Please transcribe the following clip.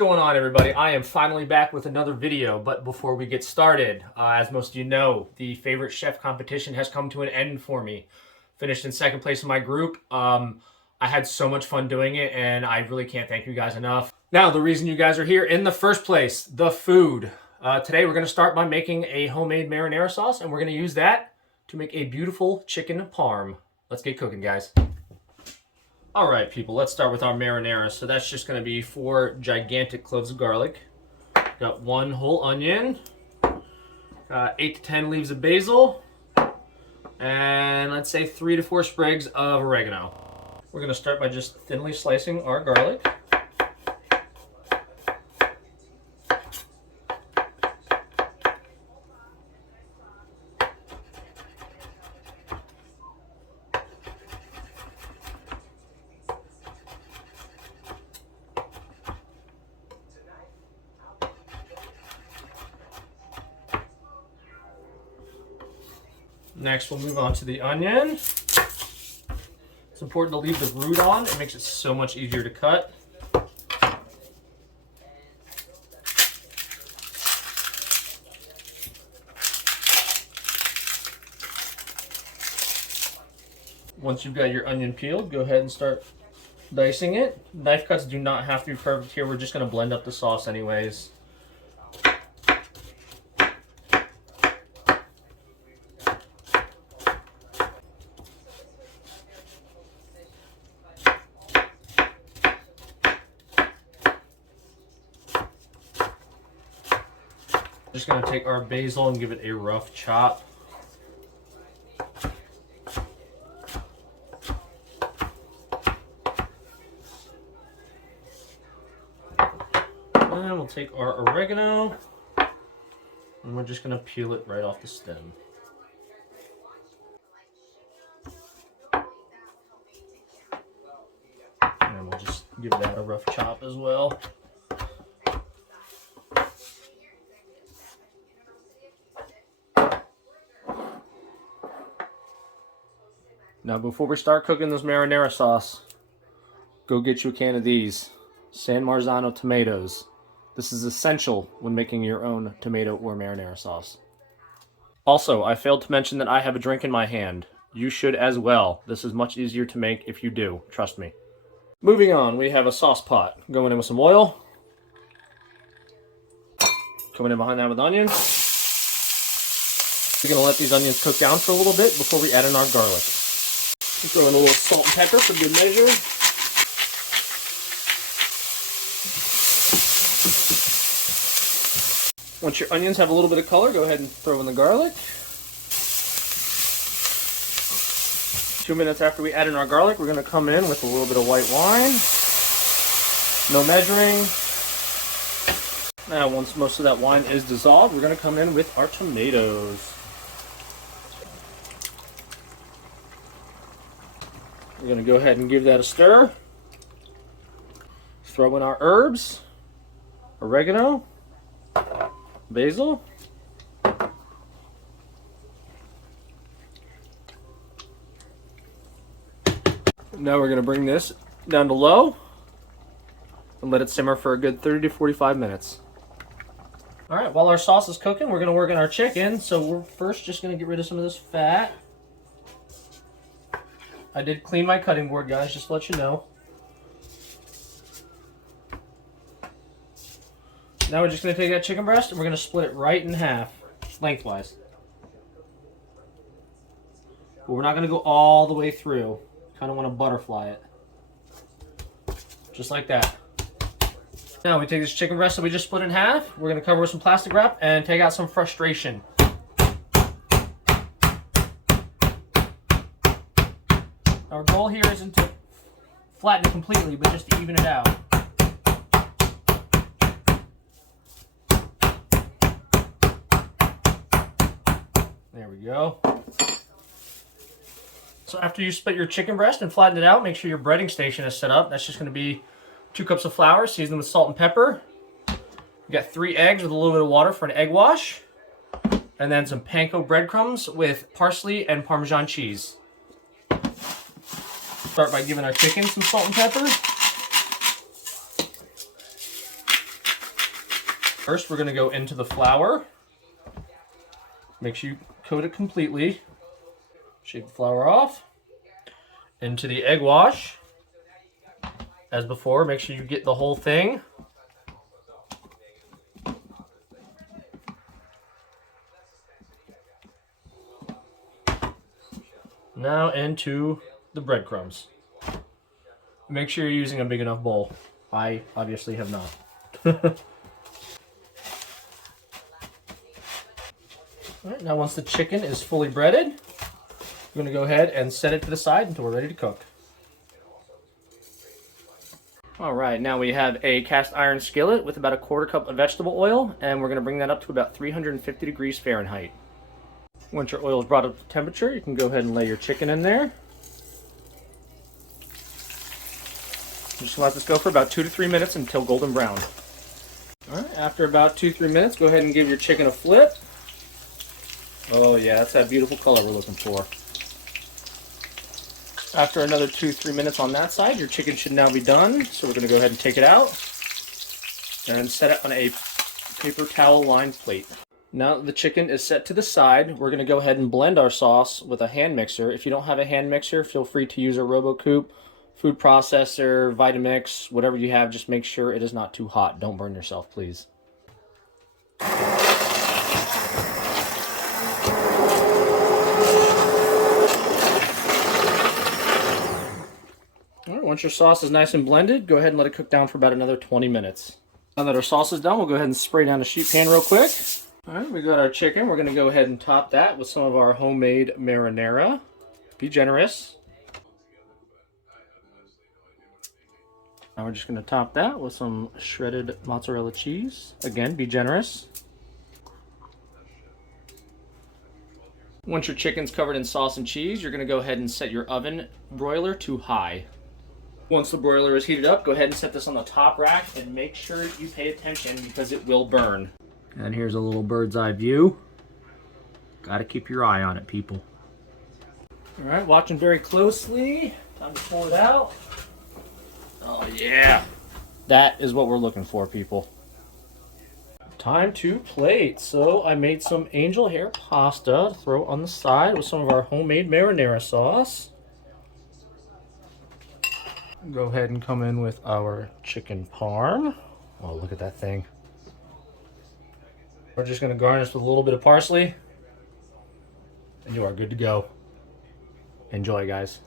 going on, everybody? I am finally back with another video, but before we get started, as most of you know, the favorite chef competition has come to an end for me. Finished in second place in my group. I had so much fun doing it, and I really can't thank you guys enough. Now, the reason you guys are here in the first place, the food. Today, we're going to start by making a homemade marinara sauce, and we're going to use that to make a beautiful chicken parm. Let's get cooking, guys. All right, people, let's start with our marinara. So that's just going to be 4 gigantic cloves of garlic. Got 1 whole onion, 8 to 10 leaves of basil, and let's say 3 to 4 sprigs of oregano. We're going to start by just thinly slicing our garlic. Next, we'll move on to the onion. It's important to leave the root on. It makes it so much easier to cut. Once you've got your onion peeled, go ahead and start dicing it. Knife cuts do not have to be perfect here. We're just going to blend up the sauce anyways. Just going to take our basil and give it a rough chop. And we'll take our oregano and we're just going to peel it right off the stem. And we'll just give that a rough chop as well. Now, before we start cooking this marinara sauce, go get you a can of these San Marzano tomatoes. This is essential when making your own tomato or marinara sauce. Also, I failed to mention that I have a drink in my hand. You should as well. This is much easier to make if you do, trust me. Moving on, we have a sauce pot. Going in with some oil. Coming in behind that with onions. We're going to let these onions cook down for a little bit before we add in our garlic. Throw in a little salt and pepper for good measure. Once your onions have a little bit of color, go ahead and throw in the garlic. 2 minutes after we add in our garlic, we're going to come in with a little bit of white wine. No measuring. Now, once most of that wine is dissolved, we're going to come in with our tomatoes. We're going to go ahead and give that a stir. Throw in our herbs, oregano, basil. Now we're going to bring this down to low and let it simmer for a good 30 to 45 minutes. All right, while our sauce is cooking, we're going to work on our chicken. So we're first just going to get rid of some of this fat. I did clean my cutting board, guys, just to let you know. Now we're just going to take that chicken breast and we're going to split it right in half, lengthwise. But we're not going to go all the way through. Kind of want to butterfly it. Just like that. Now we take this chicken breast that we just split in half. We're going to cover with some plastic wrap and take out some frustration. Our goal here isn't to flatten it completely, but just to even it out. There we go. So after you split your chicken breast and flatten it out, make sure your breading station is set up. That's just going to be 2 cups of flour, seasoned with salt and pepper. You got 3 eggs with a little bit of water for an egg wash. And then some panko breadcrumbs with parsley and Parmesan cheese. Start by giving our chicken some salt and pepper. First, we're going to go into the flour. Make sure you coat it completely. Shake the flour off. Into the egg wash. As before, make sure you get the whole thing. Now into the breadcrumbs. Make sure you're using a big enough bowl. I obviously have not. All right, now once the chicken is fully breaded, we're going to go ahead and set it to the side until we're ready to cook. All right, now we have a cast iron skillet with about a 1/4 cup of vegetable oil, and we're going to bring that up to about 350 degrees Fahrenheit. Once your oil is brought up to temperature, you can go ahead and lay your chicken in there. Just let this go for about 2 to 3 minutes until golden brown. All right, after about 2 to 3 minutes, go ahead and give your chicken a flip. Oh yeah, that's that beautiful color we're looking for. After another 2 to 3 minutes on that side, your chicken should now be done. So we're going to go ahead and take it out and set it on a paper towel lined plate. Now that the chicken is set to the side, we're going to go ahead and blend our sauce with a hand mixer. If you don't have a hand mixer, feel free to use a RoboCoupe, food processor, Vitamix, whatever you have. Just make sure it is not too hot. Don't burn yourself, please. All right, once your sauce is nice and blended, go ahead and let it cook down for about another 20 minutes. Now that our sauce is done, we'll go ahead and spray down a sheet pan real quick. All right, we got our chicken. We're going to go ahead and top that with some of our homemade marinara. Be generous. Now we're just going to top that with some shredded mozzarella cheese. Again, be generous. Once your chicken's covered in sauce and cheese, you're going to go ahead and set your oven broiler to high. Once the broiler is heated up, go ahead and set this on the top rack and make sure you pay attention because it will burn. And here's a little bird's eye view. Gotta keep your eye on it, people. All right, watching very closely. Time to pull it out. Oh yeah, that is what we're looking for, people. Time to plate. So I made some angel hair pasta to throw on the side with some of our homemade marinara sauce. Go ahead and come in with our chicken parm. Oh, look at that thing. We're just going to garnish with a little bit of parsley, and you are good to go. Enjoy, guys.